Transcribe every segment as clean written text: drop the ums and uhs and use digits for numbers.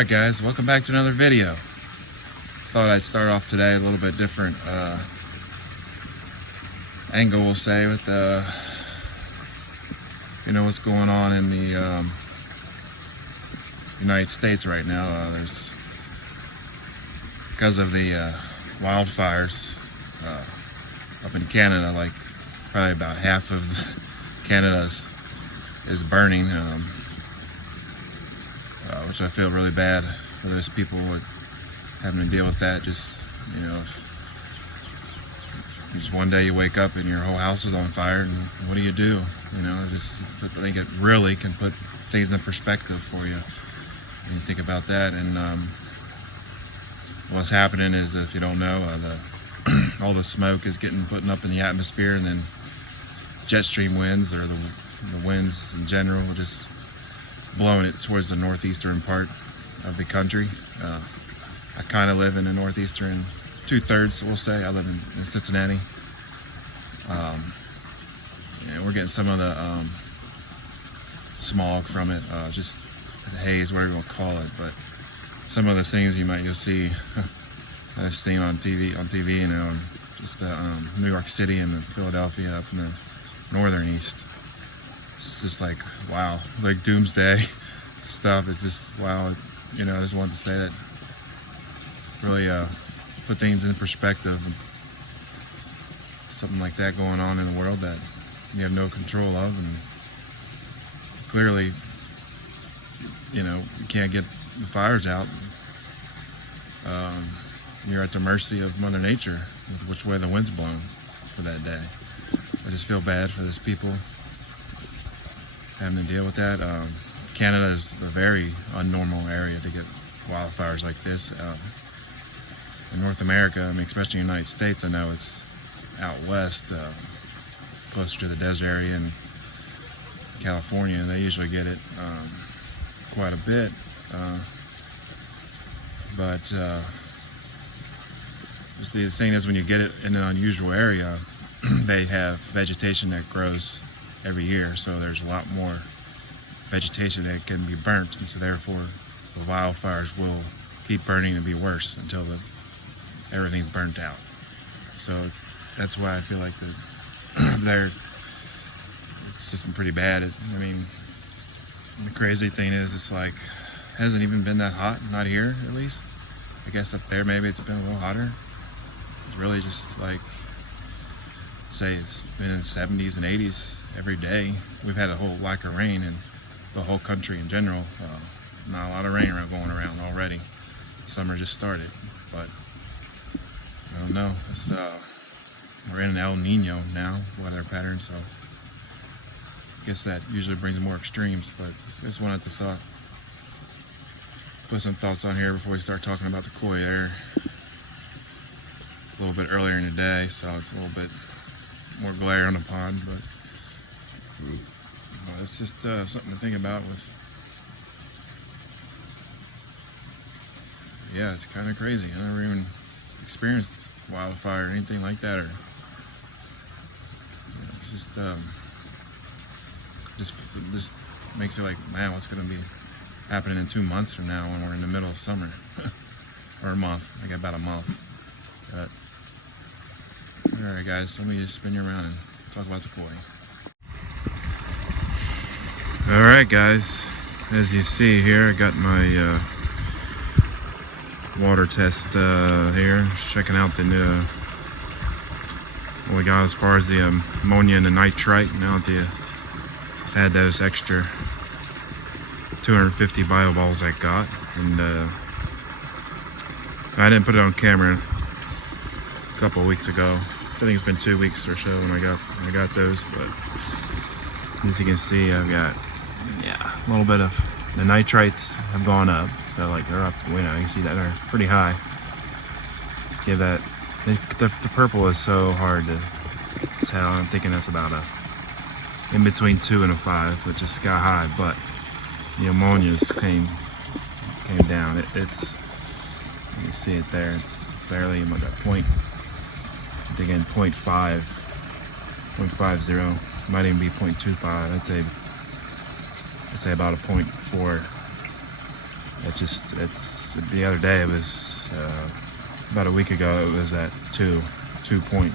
Alright guys, welcome back to another video. Thought I'd start off today a little bit different angle, we'll say, with what's going on in the United States right now. There's, because of the wildfires up in Canada, like probably about half of Canada is burning, which I feel really bad for those people having to deal with that. Just one day you wake up and your whole house is on fire, and what do? I think it really can put things in perspective for you when you think about that. And what's happening is, if you don't know, all the smoke is getting put up in the atmosphere, and then jet stream winds, or the winds in general, just blowing it towards the northeastern part of the country. I kind of live in the northeastern 2/3, we'll say. I live in Cincinnati. And we're getting some of the smog from it, just the haze, whatever you want to call it. But some of the things you'll see that I've seen on TV, just New York City and Philadelphia up in the northern east. It's just like, wow, like doomsday stuff. It's just, wow. I just wanted to say that, really put things in perspective. Something like that going on in the world that you have no control of, and clearly, you can't get the fires out. You're at the mercy of Mother Nature, with which way the wind's blowing for that day. I just feel bad for those people having to deal with that. Canada is a very unnormal area to get wildfires like this. In North America, especially in the United States, I know it's out west, closer to the desert area in California, and they usually get it quite a bit. But just the thing is, when you get it in an unusual area, they have vegetation that grows every year, so there's a lot more vegetation that can be burnt, and so therefore the wildfires will keep burning and be worse until everything's burnt out. So that's why I feel like it's just been pretty bad. The crazy thing is, it's like, hasn't even been that hot, not here at least. I guess up there maybe it's been a little hotter. It's really just like, say, it's been in the 70s and 80s every day. We've had a whole lack of rain in the whole country in general. Not a lot of rain going around already. Summer just started, but I don't know. We're in an El Nino now weather pattern, so I guess that usually brings more extremes. But I just wanted to put some thoughts on here before we start talking about the coy air. A little bit earlier in the day, so it's a little bit more glare on the pond, but it's just something to think about. Yeah, it's kind of crazy. I never even experienced wildfire or anything like that, or it's just makes you like, man, what's going to be happening in 2 months from now when we're in the middle of summer? Or a month. I got about a month. But alright guys, let me just spin you around and talk about the koi. Alright guys, as you see here, I got my water test here, just checking out the new, what we got as far as the ammonia and the nitrite. Now that you add those extra 250 bio balls I got, and I didn't put it on camera a couple of weeks ago. I think it's been 2 weeks or so when I got those, but as you can see, I've got, a little bit of the nitrites have gone up, so like they're up, you can see that they're pretty high. Give that, the purple is so hard to tell. I'm thinking that's about in between 2 and a 5, which is sky high, but the ammonia's came down. It's, you can see it there, it's barely like a point, again 0.5, 0.50, might even be 0.25. I'd say about a 0.4 it's the other day, it was about a week ago, it was at 2.0.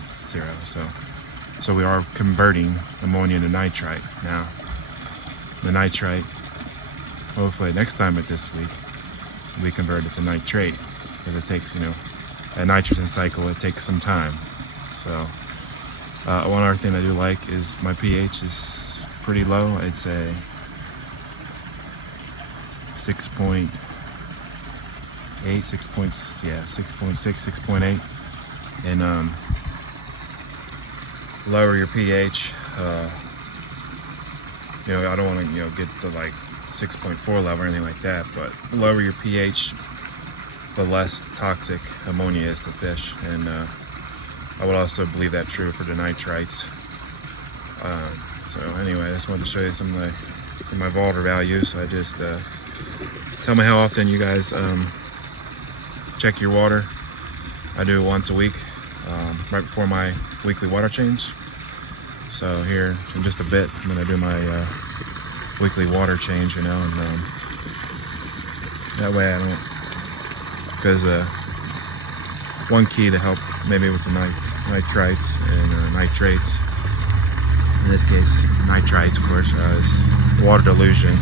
So we are converting ammonia to nitrite now. The nitrite, hopefully next time at this week, we convert it to nitrate, because it takes, a nitrogen cycle, it takes some time. So one other thing I do like is my pH is pretty low. I'd say 6.8, 6.8, and lower your pH. I don't want to get to like 6.4 level or anything like that, but lower your pH, the less toxic ammonia is to fish. And I would also believe that true for the nitrites. So anyway, I just wanted to show you some of my Volver values. So I just tell me how often you guys check your water. I do it once a week, right before my weekly water change. So here in just a bit, I'm gonna do my weekly water change, and that way I don't, because one key to help maybe with the nitrites and nitrates, in this case nitrites, of course, is water dilution.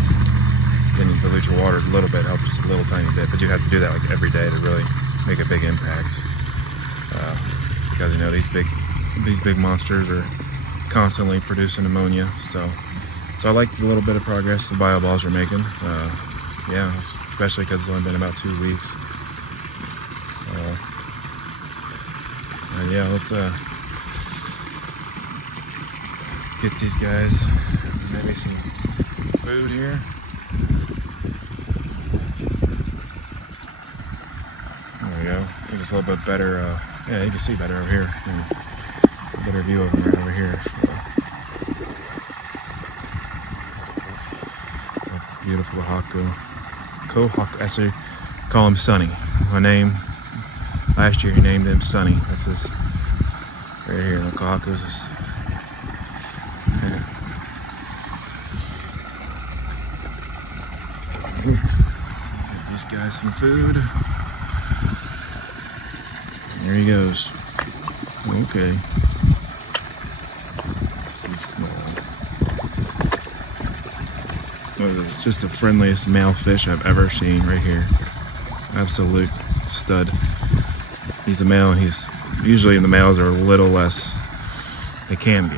Then you dilute your water a little bit, helps a little tiny bit, but you have to do that like every day to really make a big impact, because these big monsters are constantly producing ammonia. So I like the little bit of progress the bio balls are making. Yeah, especially because it's only been about 2 weeks. Yeah, let's get these guys maybe some food here. There we go. Give us a little bit better. Yeah, you can see better over here. Better view of them right over here. Beautiful Kohaku. Actually, call him Sunny. Last year he named him Sunny. That's his right here. The Kohaku's is. Give these guys some food. There he goes. Okay. It's just the friendliest male fish I've ever seen right here. Absolute stud. He's a male, and usually the males are a little less, they can be.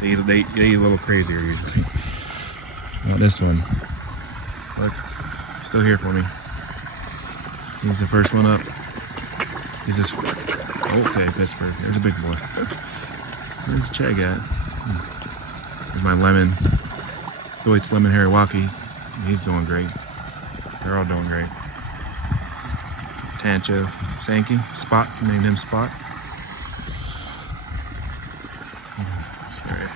They eat a little crazier usually. Not this one. Look, still here for me. He's the first one up. He's just, okay, Pittsburgh. There's a big boy. Where's Chegg at? There's my lemon. Deutsch lemon Harawaki. He's doing great. They're all doing great. Tancho, Sankey, Spot, named him Spot. Sorry.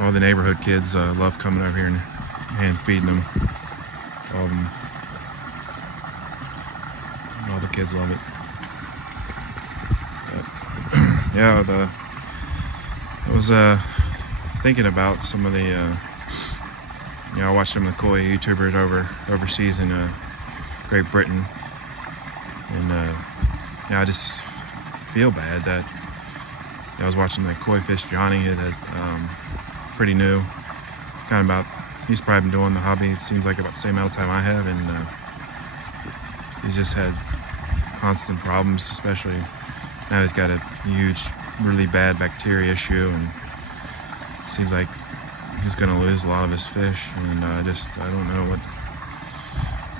All the neighborhood kids love coming over here and hand feeding them. All the kids love it. Yeah, I was thinking about some of the, I watched some of the koi YouTubers overseas in Great Britain, and I just feel bad that I was watching like Koi Fish Johnny, that pretty new, kind of about, he's probably been doing the hobby, it seems like about the same amount of time I have, and he's just had constant problems, especially now he's got a huge, really bad bacteria issue, and seems like he's gonna lose a lot of his fish, and I don't know what,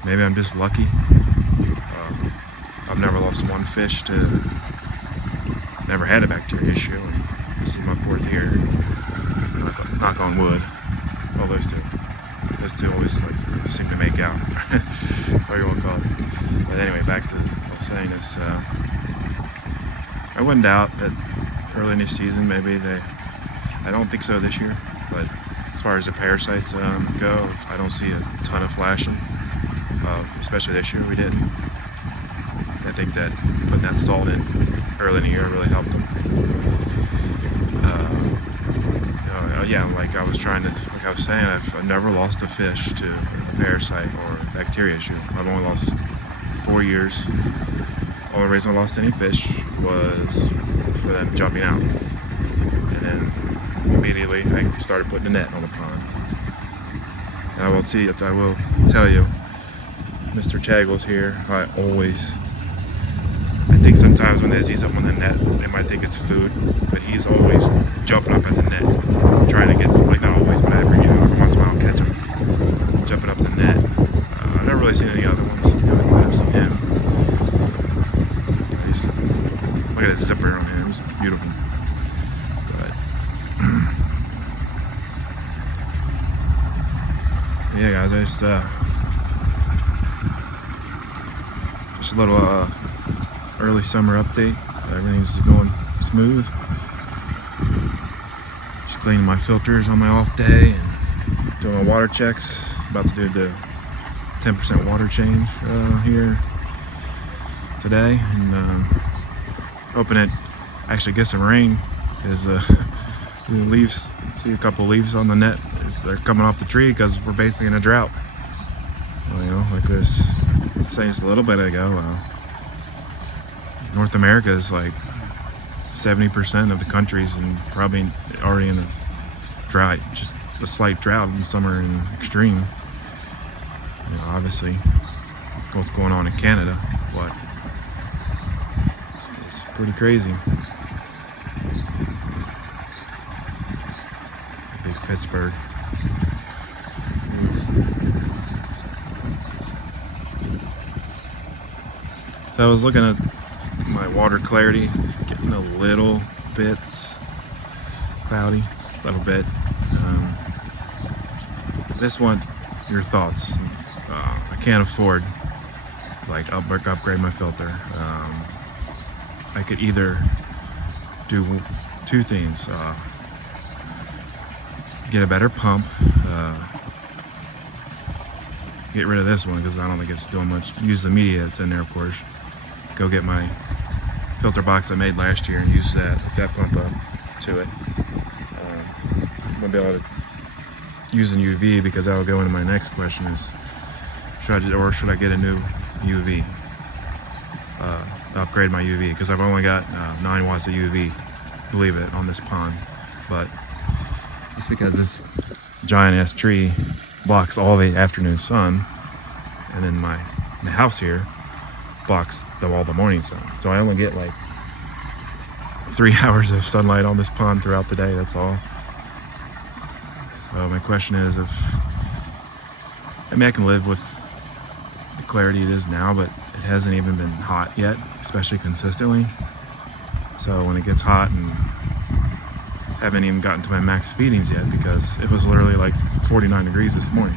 maybe I'm just lucky. I've never lost one fish never had a bacteria issue, and this is my 4th year. Knock on wood. Well, those two always seem to make out, whatever you want to call it. But anyway, back to what I was saying is, I wouldn't doubt that early in the season, maybe I don't think so this year, but as far as the parasites go, I don't see a ton of flashing, especially this year we didn't. I think that putting that salt in early in the year really helped them. yeah, like I was saying, I've never lost a fish to a parasite or bacteria issue. I've only lost 4 years. Only reason I lost any fish was for them jumping out. And then immediately I started putting a net on the pond. And I will tell you, Mr. Taggles here, I think sometimes when they see something on the net, they might think it's food, but he's always jumping up at the net, trying to get some, like not always, but every once in a while I'll catch him jumping up the net. I've never really seen any other ones. I've seen him. Look at that zipper on him, it's beautiful. But yeah, guys, just a little early summer update. Everything's going smooth. Just cleaning my filters on my off day and doing my water checks. About to do the 10% water change here today, and hoping it actually gets some rain. Is the leaves, see a couple leaves on the net as they're coming off the tree because we're basically in a drought. Well, you know, like I was saying just a little bit ago, North America is like 70% of the countries and probably already in a drought, just a slight drought in summer and extreme. You know, obviously what's going on in Canada, but it's pretty crazy. Big Pittsburgh. So I was looking at my water clarity. It's getting a little bit cloudy, a little bit. This one, your thoughts. I can't afford like upgrade my filter. I could either do two things: get a better pump, get rid of this one because I don't think it's doing much. Use the media that's in there, of course. Go get my filter box I made last year and use that, hook that pump up to it. I'm gonna be able to use an UV because that'll go into my next question: is should I get a new UV? Upgrade my UV because I've only got 9 watts of UV, believe it, on this pond. But it's because this giant ass tree blocks all the afternoon sun, and then my house here blocks all the morning sun. So I only get like 3 hours of sunlight on this pond throughout the day, that's all. So my question is, I can live with the clarity it is now, but it hasn't even been hot yet, especially consistently. So when it gets hot, and haven't even gotten to my max feedings yet because it was literally like 49 degrees this morning.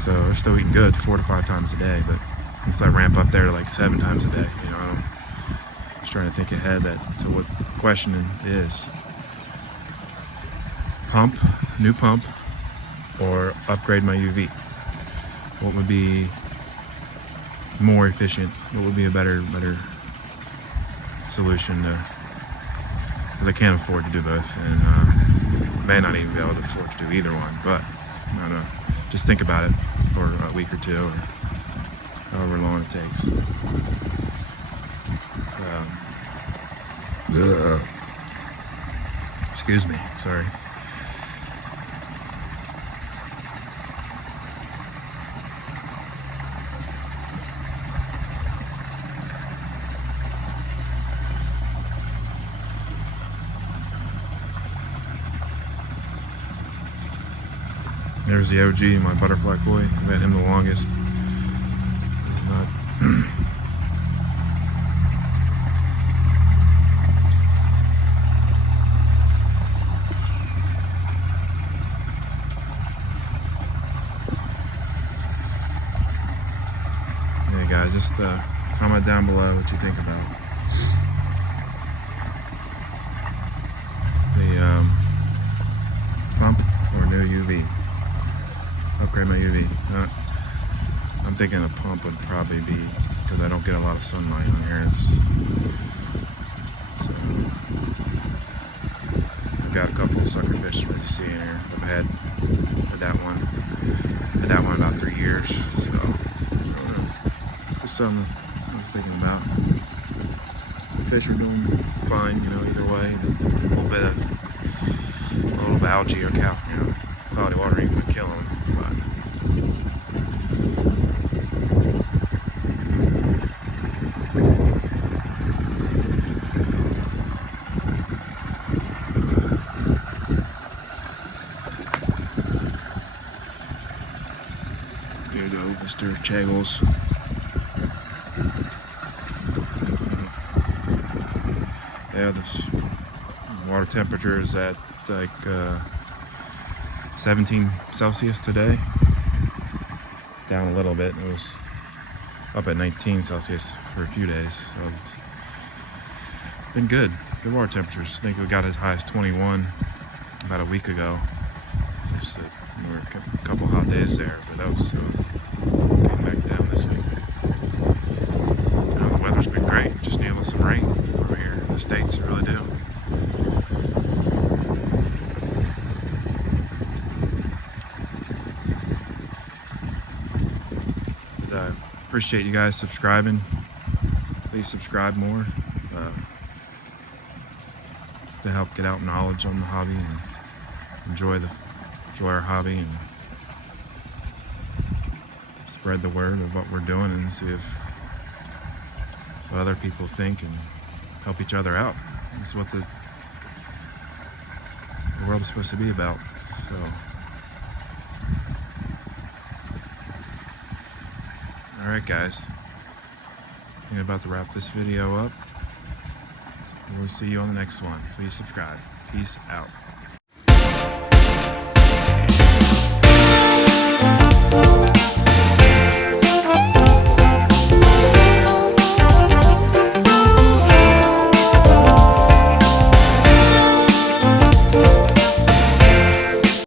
So they're still eating good 4 to 5 times a day, but once I ramp up there to like 7 times a day, you know, I'm just trying to think ahead. So what the question is, new pump, or upgrade my UV? What would be more efficient? What would be a better solution? Because I can't afford to do both, and may not even be able to afford to do either one. But I don't know. Just think about it for a week or two, or however long it takes. Excuse me, sorry. There's the OG, my butterfly koi. I've had him the longest. He's not hey guys, just comment down below what you think about the pump or new UV. Upgrade my UV. I'm thinking a pump would probably be, because I don't get a lot of sunlight on here. I've got a couple of sucker fish that you see in here. I've had that one. Had that one about 3 years. So just something I was thinking about. Fish are doing fine, you know, either way. A little bit of algae or cloudy water ain't gonna kill them, but there you go, Mr. Chaggles. Yeah, the water temperature is at like 17 Celsius today. It's down a little bit. It was up at 19 Celsius for a few days. So it's been good. Good water temperatures. I think we got as high as 21 about a week ago. Just there were a couple hot days there, but that was getting back down this week. The weather's been great. Just need some rain over here in the States. It really do. Appreciate you guys subscribing. Please subscribe more to help get out knowledge on the hobby and enjoy our hobby and spread the word of what we're doing and see what other people think and help each other out. That's what the world is supposed to be about. So. Alright guys, I'm about to wrap this video up. We'll see you on the next one. Please subscribe. Peace out.